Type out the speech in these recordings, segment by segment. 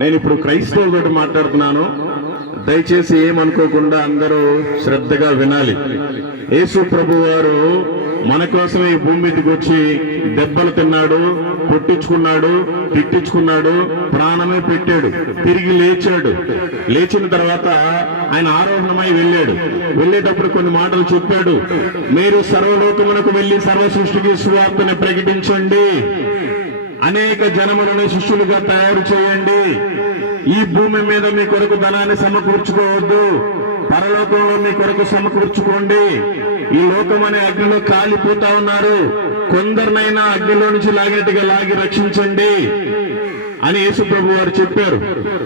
నేను ఇప్పుడు క్రైస్తవులతో మాట్లాడుతున్నాను. దయచేసి ఏమనుకోకుండా అందరూ శ్రద్ధగా వినాలి. యేసు ప్రభువారు మన కోసం ఈ భూమి మీదకి వచ్చి దెబ్బలు తిన్నాడు, కొట్టించుకున్నాడు, తిట్టించుకున్నాడు, ప్రాణమే పెట్టాడు, తిరిగి లేచాడు. లేచిన తర్వాత ఆయన ఆరోహణమై వెళ్ళాడు. వెళ్ళేటప్పుడు కొన్ని మాటలు చెప్పాడు. మీరు సర్వలోకమునకు వెళ్లి సర్వ సృష్టికి సువార్తను ప్రకటించండి, అనేక జనములను శిష్యులుగా తయారు చేయండి. ఈ భూమి మీద మీ కొరకు ధనాన్ని సమకూర్చుకోవద్దు, పరలోకంలో మీ కొరకు సమకూర్చుకోండి. ఈ లోకం అనే అగ్నిలో కాలిపోతా ఉన్నారు, కొందరినైనా అగ్నిలో నుంచి లాగినట్టుగా లాగి రక్షించండి అని యేసు ప్రభు వారు చెప్పారు.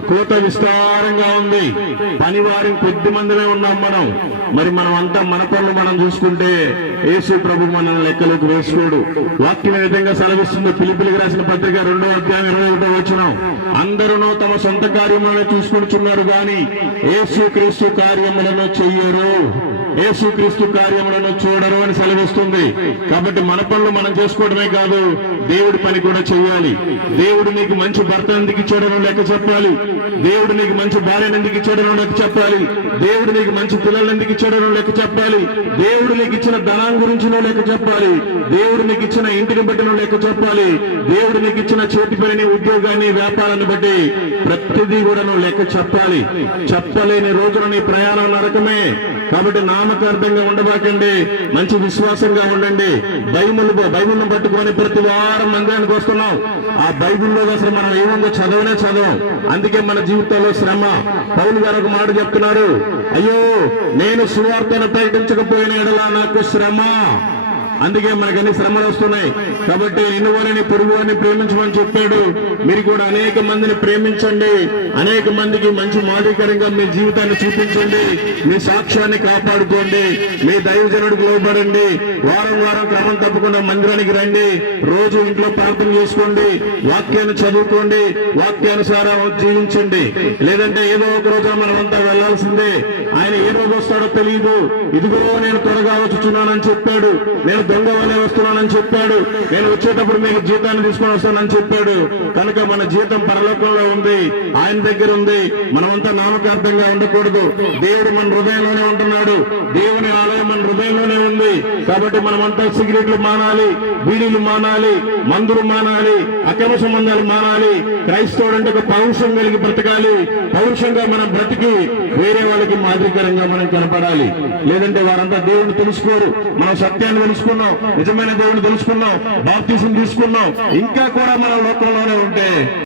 కోత విస్తారంగా ఉంది, పని వారి కొద్ది మందిమే ఉన్నాం మనం. మరి మనం అంతా మన పనులు మనం చూసుకుంటే యేసు ప్రభు మనల్ని లెక్కలోకి వేసుకోడు. వాక్యం ఏ విధంగా సెలవిస్తుందో ఫిలిప్పీయులకు రాసిన పత్రిక 2వ అధ్యాయం 21వ వచనం, అందరూ తమ సొంత కార్యములను చూసుకుంటున్నారు గాని యేసు క్రీస్తు కార్యములను చెయ్యరు, యేసుక్రీస్తు కార్యములను చూడరు అని సెలవిస్తుంది. కాబట్టి మన పనులు మనం చేసుకోవడమే కాదు, దేవుడి పని కూడా చేయాలి. దేవుడు నీకు మంచి భర్త ఎందుకు ఇచ్చాడనో లెక్క చెప్పాలి, దేవుడు నీకు మంచి భార్యను ఎందుకు ఇచ్చాడనో లెక్క చెప్పాలి, దేవుడు నీకు మంచి పిల్లలు ఎందుకు ఇచ్చాడనో లెక్క చెప్పాలి, దేవుడు నీకు ఇచ్చిన ధనాన్ని గురించినో లెక్క చెప్పాలి, దేవుడు నీకు ఇచ్చిన ఇంటిని బట్టినో లెక్క చెప్పాలి, దేవుడు నీకు ఇచ్చిన చేతి పనిని, ఉద్యోగాన్ని, వ్యాపారాన్ని బట్టి ప్రతిదీ కూడా నువ్వు లెక్క చెప్పాలి. చెప్పలేని రోజున నీ ప్రయాణం నరకమే. కాబట్టి నామకార్థంగా ఉండబాకండి, మంచి విశ్వాసంగా ఉండండి. బైబిల్ను పట్టుకొని ప్రతి వారం మందిరానికి వస్తున్నాం. ఆ బైబిల్లో అసలు మనం ఏముందో చదవం. అందుకే మన జీవితంలో శ్రమ. పౌలు గారు ఒక మాట చెప్తున్నారు, అయ్యో నేను సువార్తను ప్రకటించకపోయిన ఎడల నాకు శ్రమ. అందుకే మనకన్ని శ్రమలు వస్తున్నాయి. కాబట్టి నిన్ను వారిని పొరుగు వారిని ప్రేమించమని చెప్పాడు. మీరు కూడా అనేక మందిని ప్రేమించండి, అనేక మందికి మంచి మాదిరికరంగా మీ జీవితాన్ని చూపించండి, మీ సాక్ష్యాన్ని కాపాడుకోండి, మీ దైవజనుడికి లోబడండి. వారం క్రమం తప్పకుండా మందిరానికి రండి, రోజు ఇంట్లో ప్రార్థన చేసుకోండి, వాక్యాన్ని చదువుకోండి, వాక్యానుసారం జీవించండి. లేదంటే ఏదో ఒక రోజు మనమంతా వెళ్లాల్సిందే. ఆయన ఏ రోజు వస్తాడో తెలియదు. ఇదిగో నేను త్వరగా వచ్చుచున్నానని చెప్పాడు, నేను దొంగ వలె వస్తున్నానని చెప్పాడు, నేను వచ్చేటప్పుడు మీకు జీతాన్ని తీసుకొని వస్తానని చెప్పాడు. కనుక మన జీతం పరలోకంలో ఉంది, ఆయన దగ్గర ఉంది. మనమంతా నామకార్థంగా ఉండకూడదు. దేవుడు మన హృదయంలోనే ఉంటున్నాడు, దేవుని ఆలయం మన హృదయంలోనే ఉంది. కాబట్టి మనమంతా సిగరెట్లు మానాలి, బీడీలు మానాలి, మందులు మానాలి, అక్రమ సంబంధాలు మానాలి. క్రైస్తవుడు అంటే ఒక పౌరుషం కలిగి బ్రతకాలి. పౌరుషంగా మనం బ్రతికి వేరే వాళ్ళకి మాదిరికరంగా మనం కనపడాలి. లేదంటే వారంతా దేవుడిని తెలుసుకోరు. మనం సత్యాన్ని తెలుసుకున్నాం, నిజమైన దేవుడిని తెలుసుకున్నాం, బాప్తిసం తీసుకున్నాం, ఇంకా కూడా మన లోకంలోనే ఉంటే